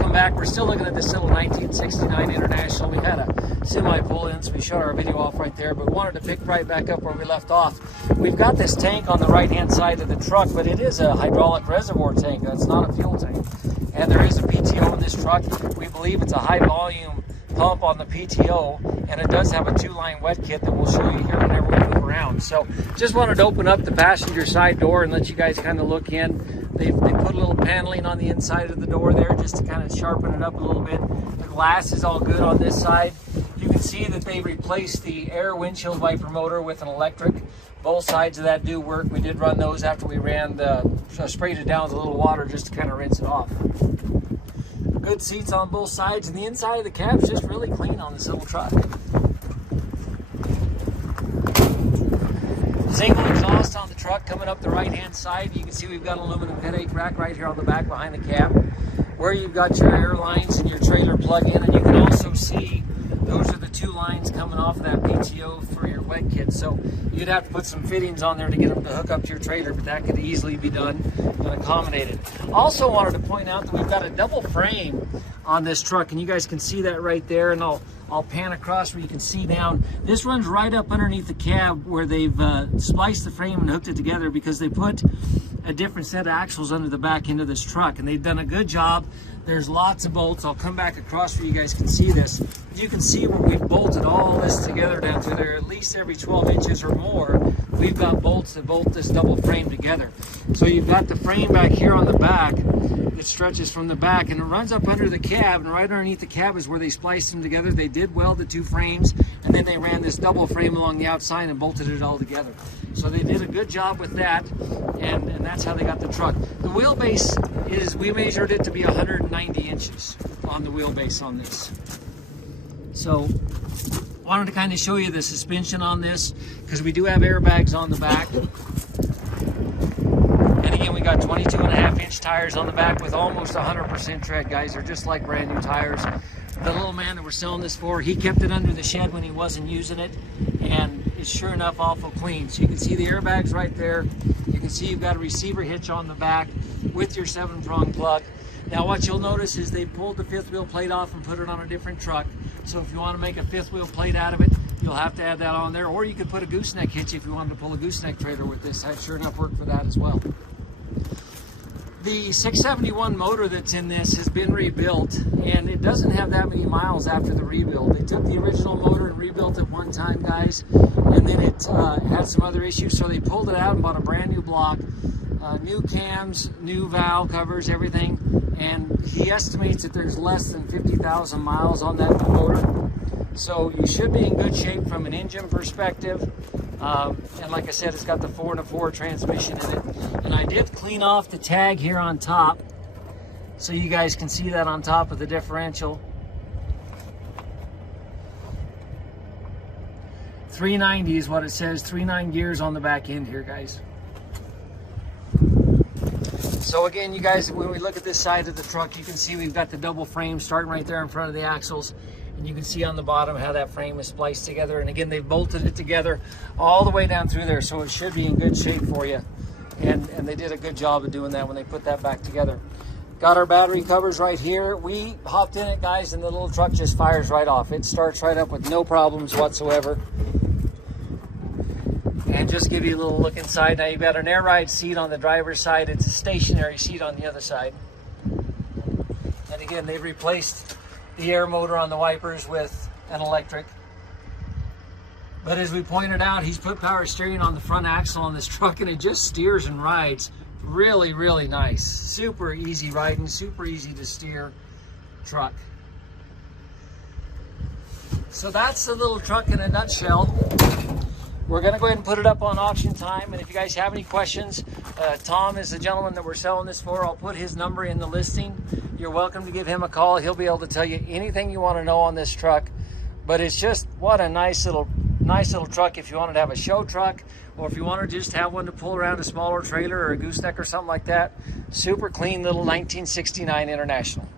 welcome back. We're still looking at this little 1969 International. We had a semi pull in, so we shut our video off right there, but we wanted to pick right back up where we left off. We've got this tank on the right hand side of the truck, but it is a hydraulic reservoir tank. That's not a fuel tank. And there is a PTO in this truck. We believe it's a high volume pump on the PTO, and it does have a 2-line wet kit that we'll show you here whenever we move around. So just wanted to open up the passenger side door and let you guys kind of look in. They put a little paneling on the inside of the door there just to kind of sharpen it up a little bit. The glass is all good on this side. You can see that they replaced the air windshield wiper motor with an electric. Both sides of that do work. We did run those after we sprayed it down with a little water just to kind of rinse it off. Good seats on both sides, and the inside of the cab is just really clean on this little truck. Single exhaust on the truck coming up the right hand side. You can see we've got an aluminum headache rack right here on the back behind the cab, where you've got your air lines and your trailer plug-in, and you can also see those are the 2 lines coming off of that PTO for your wet kit. So you'd have to put some fittings on there to get them to hook up to your trailer, but that could easily be done and accommodated. Also wanted to point out that we've got a double frame on this truck, and you guys can see that right there, and I'll pan across where you can see down. This runs right up underneath the cab where they've spliced the frame and hooked it together, because they put a different set of axles under the back end of this truck, and they've done a good job. There's lots of bolts. I'll come back across where you guys can see this. You can see where we've bolted all this together down through there. At least every 12 inches or more, we've got bolts that bolt this double frame together. So you've got the frame back here on the back that stretches from the back, and it runs up under the cab, and right underneath the cab is where they spliced them together. They did weld the 2 frames, and then they ran this double frame along the outside and bolted it all together. So they did a good job with that, and that's how they got the truck. The wheelbase is, we measured it to be 190 inches on the wheelbase on this. So wanted to kind of show you the suspension on this, because we do have airbags on the back. And again, we got 22.5-inch tires on the back with almost 100% tread, guys. They're just like brand new tires. The little man that we're selling this for, he kept it under the shed when he wasn't using it, and it's sure enough awful clean. So you can see the airbags right there. You can see you've got a receiver hitch on the back with your 7-prong plug. Now what you'll notice is they pulled the 5th wheel plate off and put it on a different truck. So if you want to make a 5th wheel plate out of it, you'll have to add that on there, or you could put a gooseneck hitch if you wanted to pull a gooseneck trailer with this. That sure enough worked for that as well. The 671 motor that's in this has been rebuilt, and it doesn't have that many miles after the rebuild. They took the original motor and rebuilt it one time, guys, and then it had some other issues, so they pulled it out and bought a brand new block, new cams, new valve covers, everything, and he estimates that there's less than 50,000 miles on that motor. So you should be in good shape from an engine perspective. And like I said, it's got the 4-in-4 transmission in it. And I did clean off the tag here on top, so you guys can see that on top of the differential. 390 is what it says, 39 gears on the back end here, guys. So again, you guys, when we look at this side of the truck, you can see we've got the double frame starting right there in front of the axles. And you can see on the bottom how that frame is spliced together. And again, they've bolted it together all the way down through there, so it should be in good shape for you. And they did a good job of doing that when they put that back together. Got our battery covers right here. We hopped in it, guys, and the little truck just fires right off. It starts right up with no problems whatsoever. And just give you a little look inside. Now you've got an air ride seat on the driver's side. It's a stationary seat on the other side. And again, they've replaced the air motor on the wipers with an electric. But as we pointed out, he's put power steering on the front axle on this truck, and it just steers and rides really, really nice. Super easy riding, super easy to steer truck. So that's the little truck in a nutshell. We're going to go ahead and put it up on auction time, and if you guys have any questions, Tom is the gentleman that we're selling this for. I'll put his number in the listing. You're welcome to give him a call. He'll be able to tell you anything you want to know on this truck. But it's just, what a nice little truck if you wanted to have a show truck, or if you want to just have one to pull around a smaller trailer or a gooseneck or something like that. Super clean little 1969 International.